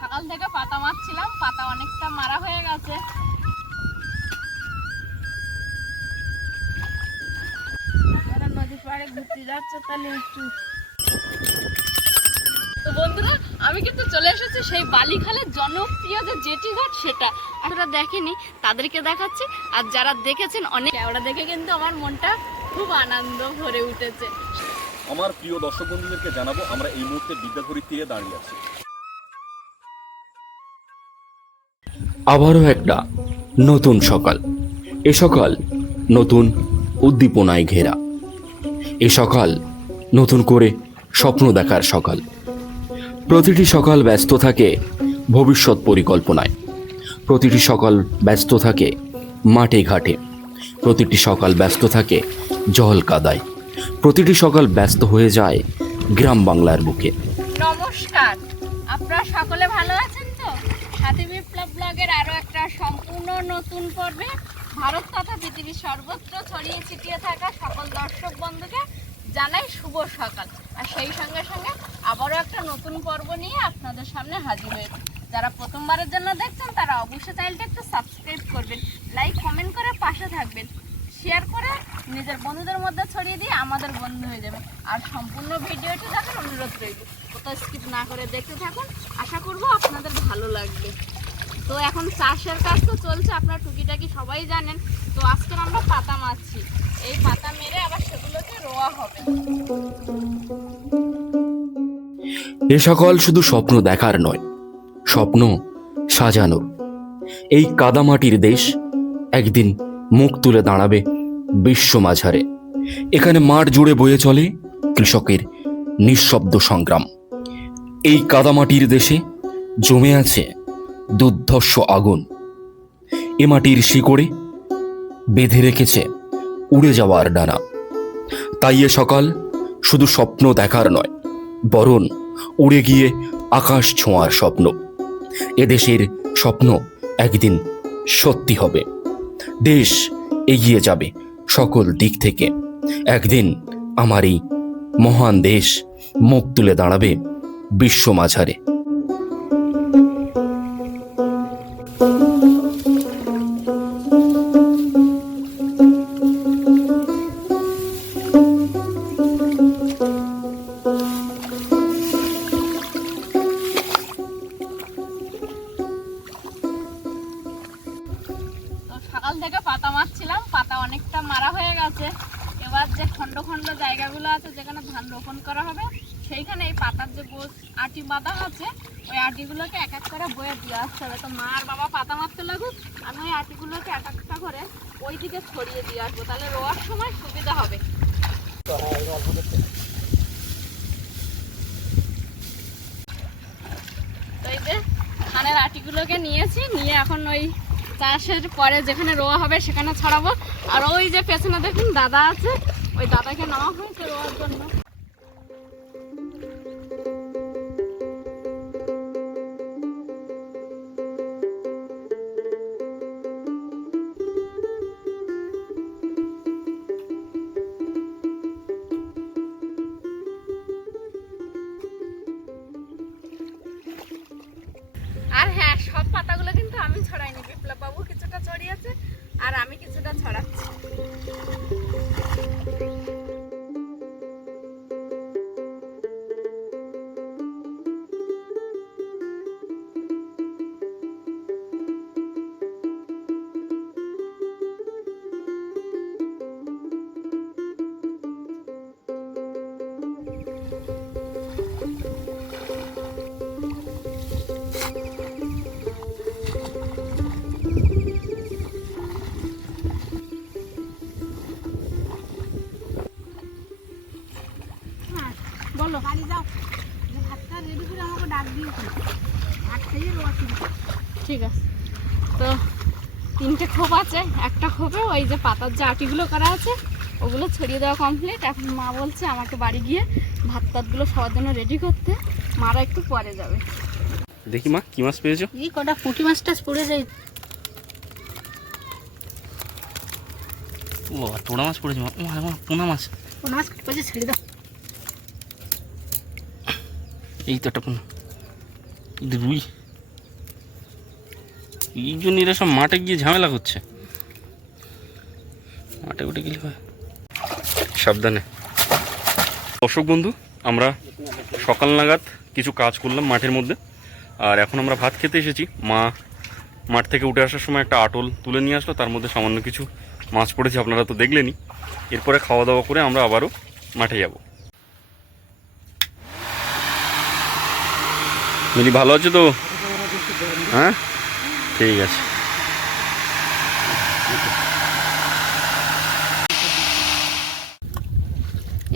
সকাল থেকে পাতা মারছিলাম পাতা অনেকটা মারা হয়ে গেছে। নদীর পাড়ে ঘুরতে যাচ্ছে তাহলে একটু তো বন্ধুরা আমি কিন্তু চলে এসেছি সেই বালিখালের জনপ্রিয় যে জেটি ঘাট সেটা। আপনারা দেখেনি তাদেরকে দেখাচ্ছি। আর যারা দেখেছেন অনেক ওরা দেখে কিন্তু আমার মনটা খুব আনন্দ ভরে উঠেছে। আমার প্রিয় দর্শক বন্ধুদেরকে জানাব আমরা এই মুহূর্তে বিদ্যাধরী তীরে দাঁড়িয়ে আছি। আবারও একটা নতুন সকাল। এ সকাল নতুন উদ্দীপনায় ঘেরা। এ সকাল নতুন করে স্বপ্ন দেখার সকাল। প্রতিটি সকাল ব্যস্ত থাকে ভবিষ্যৎ পরিকল্পনায়। প্রতিটি সকাল ব্যস্ত থাকে মাঠে ঘাটে। প্রতিটি সকাল ব্যস্ত থাকে জল কাদায়। প্রতিটি সকাল ব্যস্ত হয়ে যায় গ্রাম বাংলার বুকে। নমস্কার। আপনারা সকলে ভালো আছেন? সাথী বিপ্লব ব্লগের আরও একটা সম্পূর্ণ নতুন পর্বে ভারত তথা পৃথিবীর সর্বত্র ছড়িয়ে ছিটিয়ে থাকা সকল দর্শক বন্ধুকে জানাই শুভ সকাল। আর সেই সঙ্গে সঙ্গে আবারও একটা নতুন পর্ব নিয়ে আপনাদের সামনে হাজির হয়েছে যারা প্রথমবারের জন্য দেখছেন, তারা অবশ্যই চ্যানেলটা একটু সাবস্ক্রাইব করবেন লাইক কমেন্ট করে পাশে থাকবেন। শেয়ার করে নিজের বন্ধুদের মধ্যে ছড়িয়ে দিয়ে আমাদের বন্ধু হয়ে যাবে আর সম্পূর্ণ ভিডিওটি দেখার অনুরোধ রইল। কোথাও স্কিপ না করে দেখতে থাকুন। আশা করব আপনাদের ভালো লাগবে। তো এখন চাষের কাজ তো চলছে, আপনারা টুকিটাকি সবাই জানেন। তো আজকে আমরা পাতা মারছি। এই পাতা মেরে আবার সেগুলোকে রোয়া হবে। এ সকল শুধু স্বপ্ন দেখার নয়, স্বপ্ন সাজানোর। এই কাদামাটির দেশ একদিন মুখ তুলে দাঁড়াবে বিশ্ব মাঝারে। এখানে মাঠ জুড়ে বয়ে চলে কৃষকের নিঃশব্দ সংগ্রাম। এই কাদামাটির দেশে জমে আছে দুর্ধর্ষ আগুন। এ মাটির শিকড়ে বেঁধে রেখেছে উড়ে যাওয়ার ডানা। তাই এ সকাল শুধু স্বপ্ন দেখার নয়, বরণ উড়ে গিয়ে আকাশ ছোঁয়ার স্বপ্ন। এদেশের স্বপ্ন একদিন সত্যি হবে। দেশ এগিয়ে যাবে সকল দিক থেকে। একদিন আমার এই মহান দেশ মুখ তুলে দাঁড়াবে। বিশ্ব মাঝারে। ওই চাষের পরে যেখানে রোয়া হবে সেখানে ছড়াবো। আর ওই যে পেছনে দেখুন দাদা আছে, ওই দাদাকে নেওয়া হয়েছে রোয়ার জন্য। আছে একটা খোপে ওই যে পাতার যে আটিগুলো করা আছে ওগুলো ছড়িয়ে দেওয়া কমপ্লিট এখন মা বলছে আমাকে বাড়ি গিয়ে ভাত টাতগুলো সবার জন্য রেডি করতে। মারা একটু পরে যাবে। দেখি মা কি মাছ পেয়েছ? এই কটা পুঁটি মাছ টাছ পড়ে যায়। ও টোড়া মাছ পড়েছে মা। ও পোনা মাছ। কোন মাছ পড়ে ছেড়ে দাও। এই তো একটা পোনা রুই। এই জন্য এরা সব মাঠে গিয়ে ঝামেলা করছে। মাঠে উঠে গেলে হয়। সাবধানে। দর্শক বন্ধু, আমরা সকাল নাগাদ কিছু কাজ করলাম মাঠের মধ্যে। আর এখন আমরা ভাত খেতে এসেছি। মা মাঠ থেকে উঠে আসার সময় একটা আটল তুলে নিয়ে আসলো। তার মধ্যে সামান্য কিছু মাছ পড়েছে, আপনারা তো দেখলেনই। এরপরে খাওয়া দাওয়া করে আমরা আবারও মাঠে যাব। মিলি, ভালো আছে তো? হ্যাঁ? ঠিক আছে।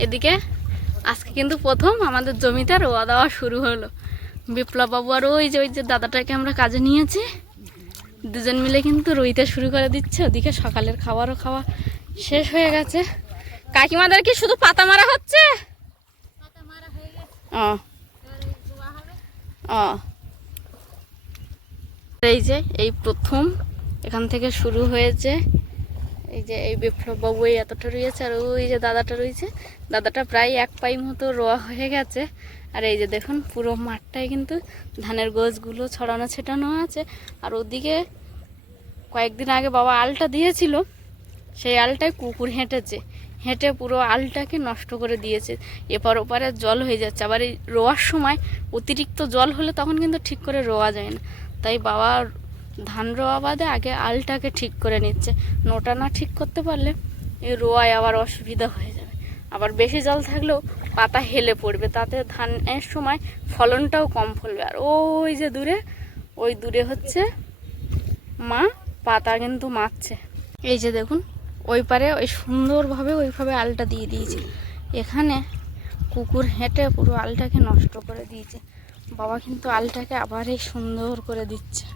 এদিকে আজকে কিন্তু প্রথম আমাদের জমিতে রোয়া দেওয়া শুরু হলো। বিপ্লব বাবু আর ওই যে ওই যে দাদাটাকে আমরা কাজে নিয়েছি। দুজন মিলে কিন্তু রুইতে শুরু করে দিচ্ছে। ওদিকে সকালের খাবারও খাওয়া শেষ হয়ে গেছে। কাকিমাদের কি শুধু পাতা মারা হচ্ছে? ও। ও। এই যে, এই প্রথম এখান থেকে শুরু হয়েছে। এই যে এই বিপ্লব বাবু এই এতটা রয়েছে আর ওই যে দাদাটা রয়েছে, দাদাটা প্রায় এক পাই মতো রোয়া হয়ে গেছে। আর এই যে দেখুন, পুরো মাঠটায় কিন্তু ধানের গোছগুলো ছড়ানো ছেটানো আছে। আর ওদিকে কয়েকদিন আগে বাবা আলটা দিয়েছিল, সেই আলটায় কুকুর হেঁটেছে। হেঁটে পুরো আলটাকে নষ্ট করে দিয়েছে। এপার ওপারে জল হয়ে যাচ্ছে। আবার এই রোয়ার সময় অতিরিক্ত জল হলে তখন কিন্তু ঠিক করে রোয়া যায় না। তাই বাবা ধান রোয়া বাদে আগে আলটাকে ঠিক করে নিচ্ছে। নোটা না ঠিক করতে পারলে এই রোয়ায় আবার অসুবিধা হয়ে যাবে। আবার বেশি জল থাকলেও পাতা হেলে পড়বে, তাতে ধানের সময় ফলনটাও কম ফলবে। আর ওই যে দূরে, ওই দূরে হচ্ছে মা, পাতা কিন্তু মারছে। এই যে দেখুন, ওই পারে ওই সুন্দরভাবে ওইভাবে আলটা দিয়ে দিয়েছে। এখানে কুকুর হেঁটে পুরো আলটাকে নষ্ট করে দিয়েছে। বাবা কিন্তু আলটাকে আবার এই সুন্দর করে দিচ্ছে।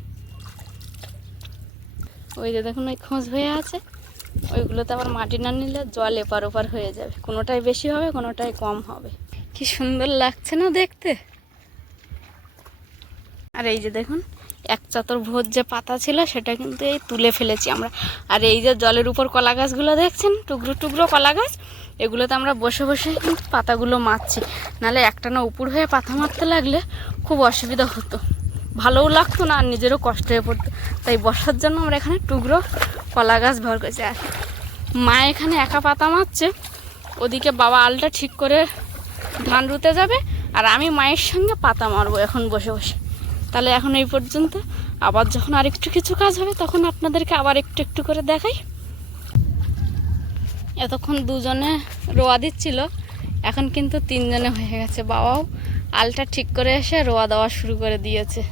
ওই যে দেখুন, ওই খোঁজ হয়ে আছে। ওইগুলোতে আবার মাটি না নিলে জল এপার ওপার হয়ে যাবে। কোনোটাই বেশি হবে, কোনোটাই কম হবে। কি সুন্দর লাগছে না দেখতে? আর এই যে দেখুন, এক চাতর ভোজ যে পাতা ছিল, সেটা কিন্তু এই তুলে ফেলেছি আমরা। আর এই যে জলের উপর কলা গাছগুলো দেখছেন, টুকরো টুকরো কলা গাছ, এগুলোতে আমরা বসে বসে কিন্তু পাতাগুলো মারছি। নাহলে একটানা উপর হয়ে পাতা মারতে লাগলে খুব অসুবিধা হতো। ভালোও লাগতো না, আর নিজেরও কষ্ট হয়ে পড়তো। তাই বসার জন্য আমরা এখানে টুকরো কলা গাছ ভর করেছি। আর মা এখানে একা পাতা মারছে, ওদিকে বাবা আলটা ঠিক করে ধান রুতে যাবে, আর আমি মায়ের সঙ্গে পাতা মারবো এখন বসে বসে। তাহলে এখন এই পর্যন্ত। আবার যখন আরেকটু কিছু কাজ হবে, তখন আপনাদেরকে আবার একটু একটু করে দেখাই। এতক্ষণ দুজনে রোয়া দিচ্ছিল, এখন কিন্তু তিনজনে হয়ে গেছে। বাবাও আলটা ঠিক করে এসে রোয়া দেওয়া শুরু করে দিয়েছে।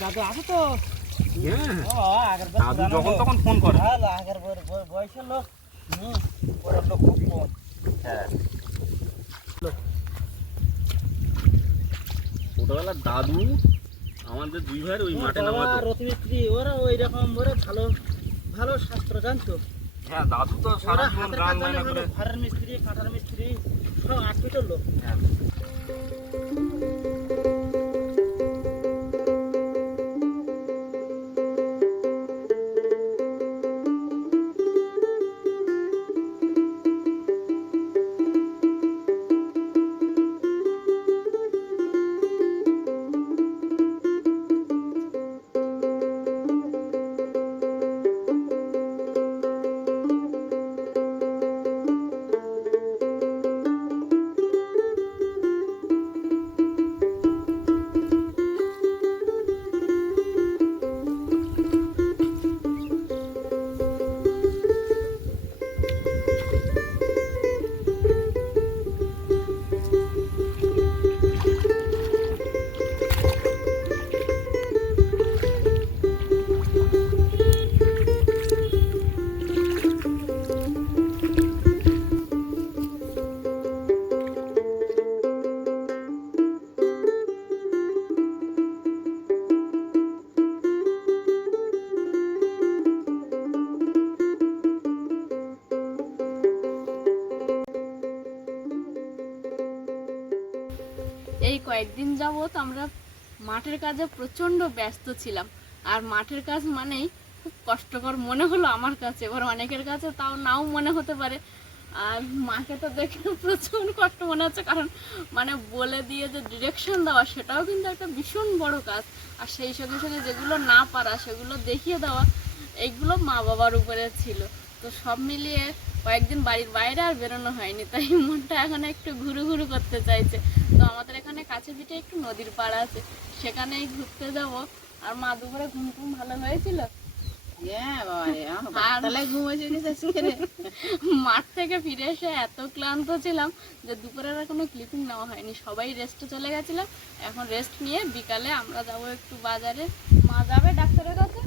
দাদু আছে তো? আগের দাদু যখন তখন ফোন করে। আগের বার বয়- বয়সের লোক। হুম পরের লোক খুব কম। ছোটবেলার দাদু আমাদের দুই ভাইয়ের ওই মাঠে নামাতো। রথমিস্ত্রি ওরা ওই রকম ওরা ভালো ভালো শাস্ত্র জানতো। হ্যাঁ দাদু তো ওরা সারা জীবন গান করে। ঘরের মিস্ত্রি কাঠার মিস্ত্রি সব আট পিটের লোক। এই কাজে প্রচণ্ড ব্যস্ত ছিলাম। আর মাঠের কাজ মানেই খুব কষ্টকর মনে হলো আমার কাছে। এবার অনেকের কাছে তাও নাও মনে হতে পারে। আর মাকে তো দেখে প্রচুর কষ্ট মনে হচ্ছে। কারণ মানে বলে দিয়ে যে ডিরেকশন দেওয়া, সেটাও কিন্তু একটা ভীষণ বড় কাজ। আর সেই সঙ্গে সঙ্গে যেগুলো না পারা, সেগুলো দেখিয়ে দেওয়া, এইগুলো মা বাবার উপরে ছিল। তো সব মিলিয়ে কয়েকদিন বাড়ির বাইরে আর বেরোনো হয়নি। তাই মনটা এখন একটু ঘুরু ঘুরু করতে চাইছে। তো আমাদের এখানে কাছে পিঠে একটু নদীর পাড় আছে। সেখানেই ঘুরতে যাব। আর মা দুপুরে ঘুম টুম ভালো হয়েছিল? হ্যাঁ মাঠ থেকে ফিরে এসে এত ক্লান্ত ছিলাম যে দুপুরের আর কোনো ক্লিপিং নেওয়া হয়নি। সবাই রেস্টে চলে গেছিলাম এখন রেস্ট নিয়ে বিকালে আমরা যাব একটু বাজারে। মা যাবে ডাক্তারের কাছে?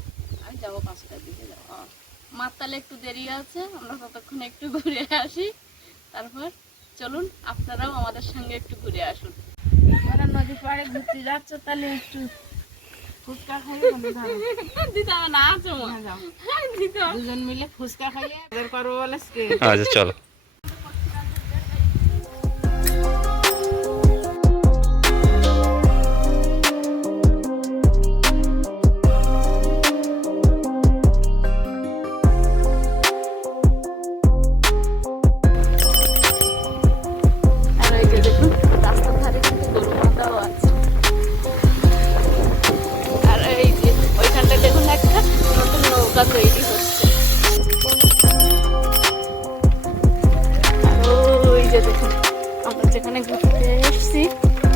আমি যাব পাঁচটার দিকে যাব। মার তাহলে একটু দেরি আছে। আমরা ততক্ষণ একটু ঘুরে আসি। তারপর চলুন আপনারাও আমাদের সঙ্গে একটু ঘুরে আসুন। নদী পাড়ে ঘুরতে যাচ্ছ তাহলে একটু ফুচকা খাইয়ে দিতে না আছো হ্যাঁ, হবে। দুজন মিলে ফুচকা খাইয়ে বাজার করব বলে আচ্ছা চলো। নৌকা তৈরি হচ্ছে। ওই যে দেখুন আমরা যেখানে ঘুরতে এসেছি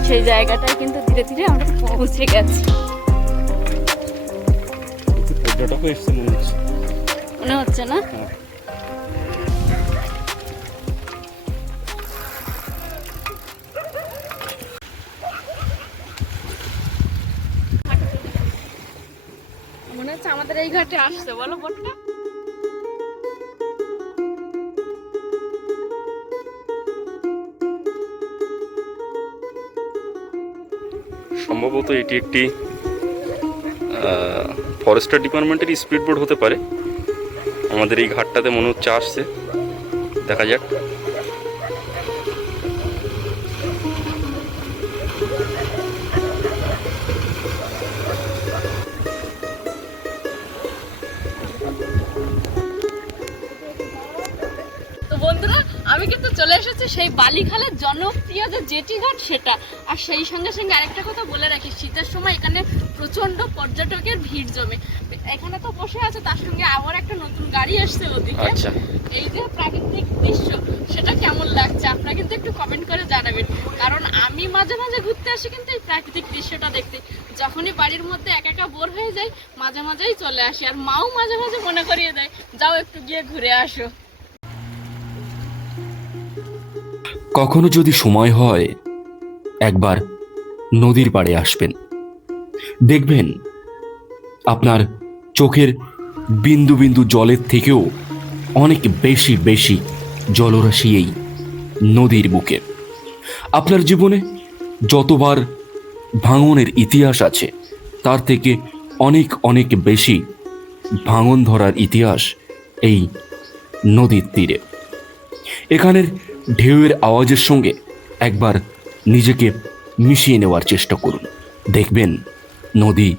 সেই জায়গাটায় কিন্তু ধীরে ধীরে আমরা পৌঁছে গেছি। মনে হচ্ছে। মনে হচ্ছে না? আমাদের এই ঘাটে আসছে, বলো বোটটা সম্ভবত এটি একটি ফরেস্টার ডিপার্টমেন্টের স্পিড বোর্ড হতে পারে। আমাদের এই ঘাটটাতে মনে হচ্ছে আসছে। দেখা যাক। সেই বালিখালের জনপ্রিয় যে জেটি ঘাট সেটা। আর সেই সঙ্গে সঙ্গে আরেকটা কথা বলে রাখি শীতের সময় এখানে প্রচণ্ড পর্যটকের ভিড় জমে। এখানে তো বসে আছে তার সঙ্গে আবার একটা নতুন গাড়ি আসছে ওদিকে। আচ্ছা। এই যে প্রাকৃতিক দৃশ্য সেটা কেমন লাগছে? আপনারা কিন্তু একটু কমেন্ট করে জানাবেন। কারণ আমি মাঝে মাঝে ঘুরতে আসি কিন্তু এই প্রাকৃতিক দৃশ্যটা দেখতে। যখনই বাড়ির মধ্যে একা একা বোর হয়ে যাই মাঝে মাঝেই চলে আসি। আর মাও মাঝে মাঝে মনে করিয়ে দেয় যাও একটু গিয়ে ঘুরে আসো। কখনো যদি সময় হয়, একবার নদীর পাড়ে আসবেন। দেখবেন আপনার চোখের বিন্দু বিন্দু জলের থেকেও অনেক বেশি বেশি জলরাশি এই নদীর বুকে। আপনার জীবনে যতবার ভাঙনের ইতিহাস আছে, তার থেকে অনেক অনেক বেশি ভাঙন ধরার ইতিহাস এই নদীর তীরে। এখানের ঢেউয়ের আওয়াজের সঙ্গে একবার নিজেকে মিশিয়ে নেওয়ার চেষ্টা করুন। দেখবেন নদী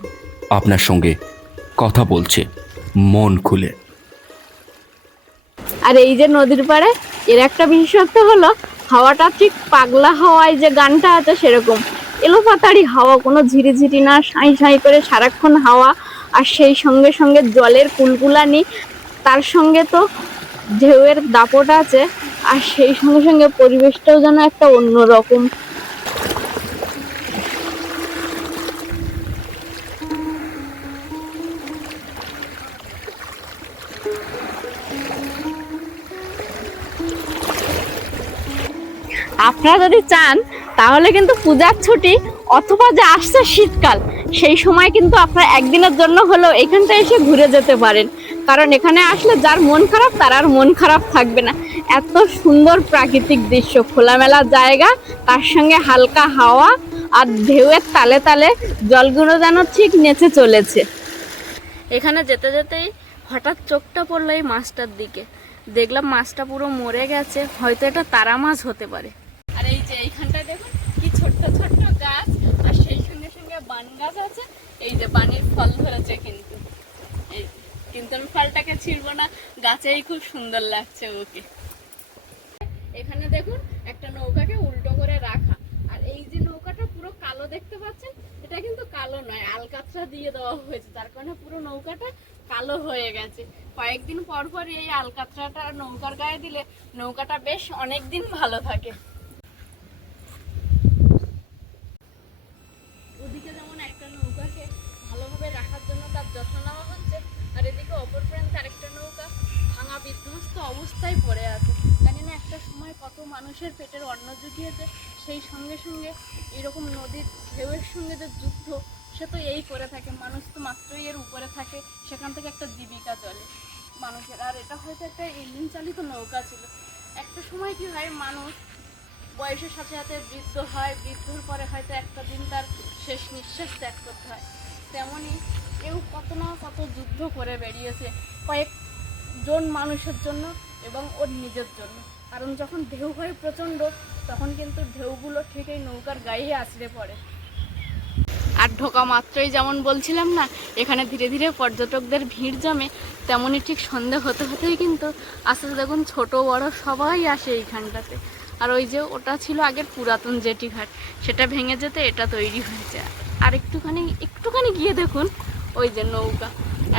আপনার সঙ্গে কথা বলছে, মন খুলে। আর এই যে নদীর পাড়ে, এর একটা বিশেষত্ব হলো, হাওয়াটা ঠিক পাগলা হাওয়ায় যে গানটা আছে সেরকম। এলোপাতাড়ি হাওয়া, কোনো ঝিরিঝিরি না, সাঁই সাঁই করে সারাক্ষণ হাওয়া, আর সেই সঙ্গে সঙ্গে জলের কুলকুলানি, তার সঙ্গে তো ঢেউয়ের দাপট আছে, আর সেই সঙ্গে সঙ্গে পরিবেশটাও যেন একটা অন্যরকম। আপনারা যদি চান, তাহলে কিন্তু পূজার ছুটি অথবা যে আসছে শীতকাল, সেই সময় কিন্তু আপনারা একদিনের জন্য হলেও এখানটা এসে ঘুরে যেতে পারেন। কারণ এখানে আসলে যার মন খারাপ, তার আর মন খারাপ থাকবে না। এত সুন্দর প্রাকৃতিক দৃশ্য, খোলামেলা জায়গা, তার সঙ্গে হালকা হাওয়া আর ঢেউয়ের তালে তালে জলগুলো যেন ঠিক নেচে চলেছে। এখানে যেতে যেতেই হঠাৎ চোখটা পড়ল এই মাছটার দিকে। দেখলাম মাছটা পুরো মরে গেছে, হয়তো এটা তারা মাছ হতে পারে। আর এই যে এইখানটায় দেখুন, কি ছোট্ট ছোট্ট গাছ, আর সেই সঙ্গে সঙ্গে বান গাছ আছে। এই যে বানের ফল ধরেছে কিন্তু। কিন্তু আমি ফলটাকে ছিঁড়ব না। গাছেই খুব সুন্দর লাগছে ওকে। এখানে দেখুন, একটা নৌকাকে উল্টো করে রাখা। আর এই যে নৌকাটা পুরো কালো দেখতে পাচ্ছেন, এটা কিন্তু কালো নয়, আলকাতরা দিয়ে দেওয়া হয়েছে। তার কারণে পুরো নৌকাটা কালো হয়ে গেছে। কয়েকদিন পর পর এই আলকাতরাটা নৌকার গায়ে দিলে নৌকাটা বেশ অনেক দিন ভালো থাকে। ওদিকে যেমন একটা নৌকাকে ভালোভাবে রাখার জন্য তার যত্ন নেওয়া বিধ্বস্ত অবস্থায় পড়ে আছে। জানি না একটা সময় কত মানুষের পেটের অন্ন জুটিয়েছে সেই সঙ্গে সঙ্গে এরকম নদীর ঢেউয়ের সঙ্গে যে যুদ্ধ, সে তো এই করে থাকে। মানুষ তো মাত্রই এর উপরে থাকে, সেখান থেকে একটা জীবিকা চলে। মানুষের, আর এটা হয়তো একটা ইঞ্জিন চালিত নৌকা ছিল। একটা সময় কি হয়, মানুষ বয়সের সাথে সাথে বৃদ্ধ হয়, বৃদ্ধর পরে হয়তো একটা দিন তার শেষ নিঃশ্বাস ত্যাগ করতে হয়। তেমনই কেউ কত না কত যুদ্ধ করে বেরিয়েছে কয়েকজন মানুষের জন্য এবং ওর নিজের জন্য। কারণ যখন ঢেউ হয় প্রচণ্ড, তখন কিন্তু ঢেউগুলো ঠিক এই নৌকার গায়ে আছড়ে পড়ে। আর ঢোকা মাত্রই যেমন বলছিলাম না, এখানে ধীরে ধীরে পর্যটকদের ভিড় জমে, তেমনই ঠিক সন্ধে হতে হতেই কিন্তু আস্তে আস্তে দেখুন ছোট বড় সবাই আসে এইখানটাতে। আর ওই যে ওটা ছিল আগের পুরাতন জেটি ঘাট, সেটা ভেঙে যেতে এটা তৈরি হয়েছে। আর একটুখানি একটুখানি গিয়ে দেখুন ওই যে নৌকা।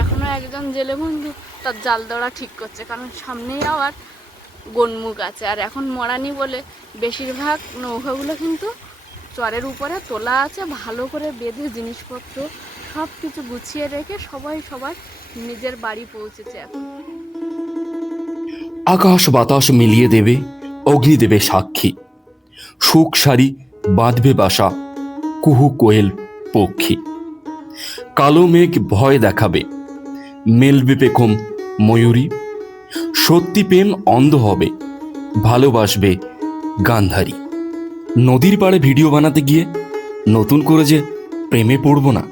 এখনও একজন জেলে বন্ধু, তার জাল দড়া ঠিক করছে, কারণ সামনেই আবার গনমুখ আছে। আর এখন মরানি বলে বেশিরভাগ নৌকাগুলো কিন্তু চরের উপরে তোলা আছে, ভালো করে বেঁধে জিনিসপত্র সব কিছু গুছিয়ে রেখে সবাই সবার নিজের বাড়ি পৌঁছেছে এখন। আকাশ বাতাস মিলিয়ে দেবে, অগ্নি দেবে সাক্ষী। সুখ সারি বাঁধবে বাসা, কুহু কোয়েল পক্ষী। কালো মেঘ ভয় দেখাবে মেলবে পেখম, ময়ূরী। সত্যি প্রেম অন্ধ হবে, ভালোবাসবে গান্ধারী। নদীর পাড়ে ভিডিও বানাতে গিয়ে নতুন করে যে প্রেমে পড়ব না,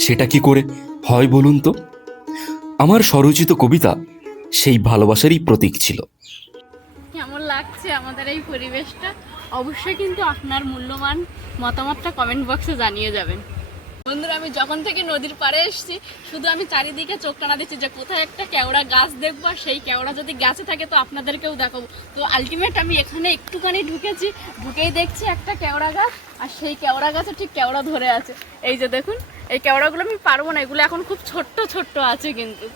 সেটা কি করে হয় বলুন তো? আমার স্বরচিত কবিতা সেই ভালোবাসারই প্রতীক ছিল। কেমন লাগছে আমাদের এই পরিবেশটা? অবশ্যই কিন্তু আপনার মূল্যবান মতামতটা কমেন্ট বক্সে জানিয়ে যাবেন। বন্ধুরা, আমি যখন থেকে নদীর পাড়ে এসেছি, শুধু আমি চারিদিকে চোখ টানা দিচ্ছি যে কোথায় একটা কেওড়া গাছ দেখব, আর সেই কেওড়া যদি গাছে থাকে তো আপনাদেরকেও দেখাবো। তো আলটিমেট আমি এখানে একটুখানি ঢুকেছি, ঢুকেই দেখছি একটা কেওড়া গাছ, আর সেই কেওড়া গাছে ঠিক কেওড়া ধরে আছে। এই যে দেখুন, এই কেওড়াগুলো আমি পারব না, এগুলো এখন খুব ছোট্ট ছোট্ট আছে কিন্তু।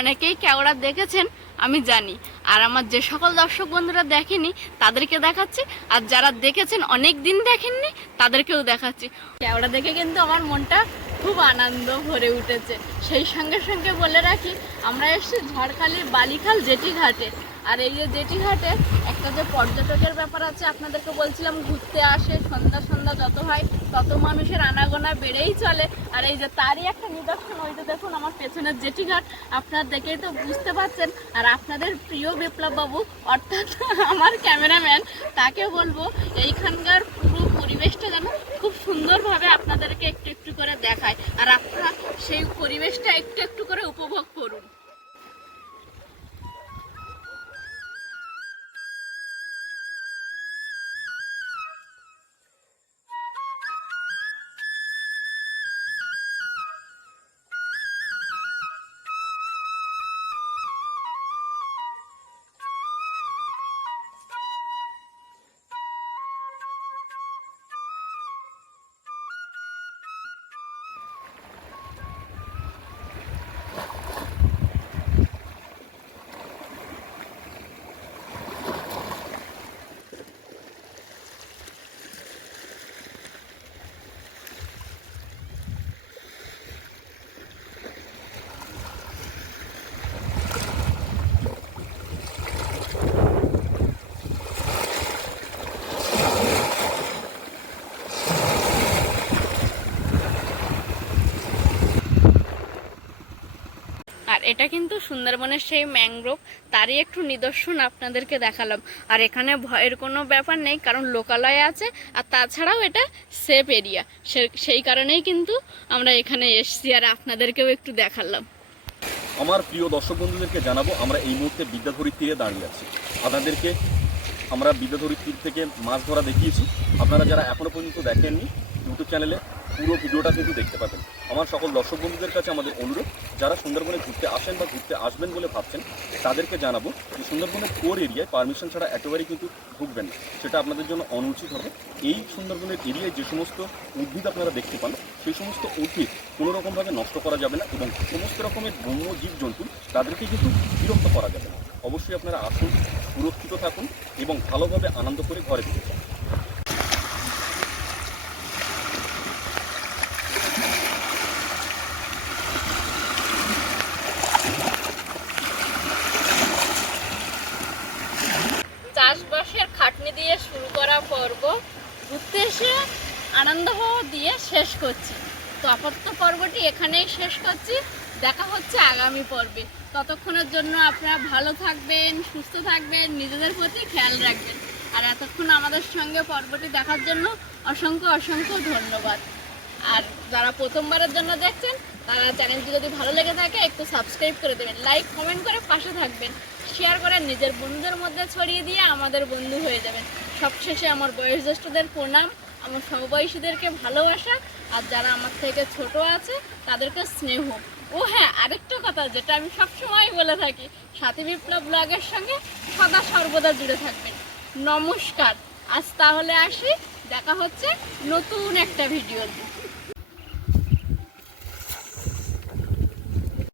অনেকেই কেওড়া দেখেছেন আমি জানি। আর আমার যে সকল দর্শক বন্ধুরা দেখেনি, তাদেরকে দেখাচ্ছি। আর যারা দেখেছেন অনেক দিন দেখেননি, তাদেরকেও দেখাচ্ছি। কেওড়া দেখে কিন্তু আমার মনটা খুব আনন্দ ভরে উঠেছে। সেই সঙ্গে সঙ্গে বলে রাখি, আমরা এসেছি ঝড়খালির বালিখাল জেটি ঘাটে আর এই যে জেটি ঘাটে একটা যে পর্যটকের ব্যাপার আছে, আপনাদেরকে বলছিলাম, ঘুরতে আসে, সন্ধ্যা সন্ধ্যা যত হয় তত মানুষের আনাগোনা বেড়েই চলে। আর এই যে তারই একটা নিদর্শন, ওই যে দেখুন আমার পেছনের জেটি ঘাট আপনারা দেখেই তো বুঝতে পারছেন। আর আপনাদের প্রিয় বিপ্লব বাবু অর্থাৎ আমার ক্যামেরাম্যান, তাকে বলব, এইখানকার পুরো পরিবেশটা যেন খুব সুন্দরভাবে আপনাদেরকে একটু একটু করে দেখায়। আর আপনারা সেই পরিবেশটা একটু একটু করে উপভোগ করুন। আর এটা কিন্তু সুন্দরবনের সেই ম্যাংগ্রোভ তারই একটু নিদর্শন আপনাদেরকে দেখালাম। আর এখানে ভয়ের কোনো ব্যাপার নেই, কারণ লোকালয় আছে, আর তাছাড়াও এটা সেফ এরিয়া। সেই কারণেই কিন্তু আমরা এখানে এসছি, আর আপনাদেরকেও একটু দেখালাম। আমার প্রিয় দর্শক বন্ধুদেরকে জানাব, আমরা এই মুহূর্তে বিদ্যাধরী তীরে দাঁড়িয়ে আছি। আপনাদেরকে আমরা বিদ্যাধরী তীর থেকে মাছ ধরা দেখিয়েছি। আপনারা যারা এখনও পর্যন্ত দেখেননি ইউটিউব চ্যানেলে পুরো ভিডিওটা কিন্তু দেখতে পাবেন। আমার সকল দর্শক বন্ধুদের কাছে আমাদের অনুরোধ, যারা সুন্দরবনে ঘুরতে আসেন বা ঘুরতে আসবেন বলে ভাবছেন, তাদেরকে জানাব যে সুন্দরবনের কোর এরিয়ায় পারমিশন ছাড়া একেবারেই কিন্তু ঢুকবেন না। সেটা আপনাদের জন্য অনুচিত হবে। এই সুন্দরবনের এরিয়ায় যে সমস্ত উদ্ভিদ আপনারা দেখতে পান, সেই সমস্ত উদ্ভিদ কোনো রকমভাবে নষ্ট করা যাবে না এবং সমস্ত রকমের বন্য জীবজন্তু তাদেরকে কিন্তু বিরক্ত করা যাবে না। অবশ্যই আপনারা আসুন, সুরক্ষিত থাকুন এবং ভালোভাবে আনন্দ করে ঘরে ফিরে যান চাষবাসের খাটনি দিয়ে শুরু করা পর্ব ঘুরতে এসে আনন্দ দিয়ে শেষ করছি তো আপাতত পর্বটি এখানেই শেষ করছি। দেখা হচ্ছে আগামী পর্বে। ততক্ষণের জন্য আপনারা ভালো থাকবেন, সুস্থ থাকবেন, নিজেদের প্রতি খেয়াল রাখবেন। আর এতক্ষণ আমাদের সঙ্গে পর্বটি দেখার জন্য অসংখ্য অসংখ্য ধন্যবাদ। আর যারা প্রথমবারের জন্য দেখছেন, তারা চ্যানেলটি যদি ভালো লেগে থাকে, একটু সাবস্ক্রাইব করে দেবেন। লাইক, কমেন্ট করে পাশে থাকবেন। শেয়ার করে নিজের বন্ধুদের মধ্যে ছড়িয়ে দিয়ে আমাদের বন্ধু হয়ে যাবেন। সবশেষে আমার বয়োজ্যেষ্ঠদের প্রণাম, আমার সমবয়সীদেরকে ভালোবাসা আর যারা আমার থেকে ছোট আছে, তাদেরকে স্নেহ। ও হ্যাঁ আরেকটা কথা যেটা আমি সবসময় বলে থাকি, সাথী বিপ্লব ব্লগের সঙ্গে সদা সর্বদা জুড়ে থাকবেন। নমস্কার। আজ তাহলে আসি, দেখা হচ্ছে নতুন একটা ভিডিও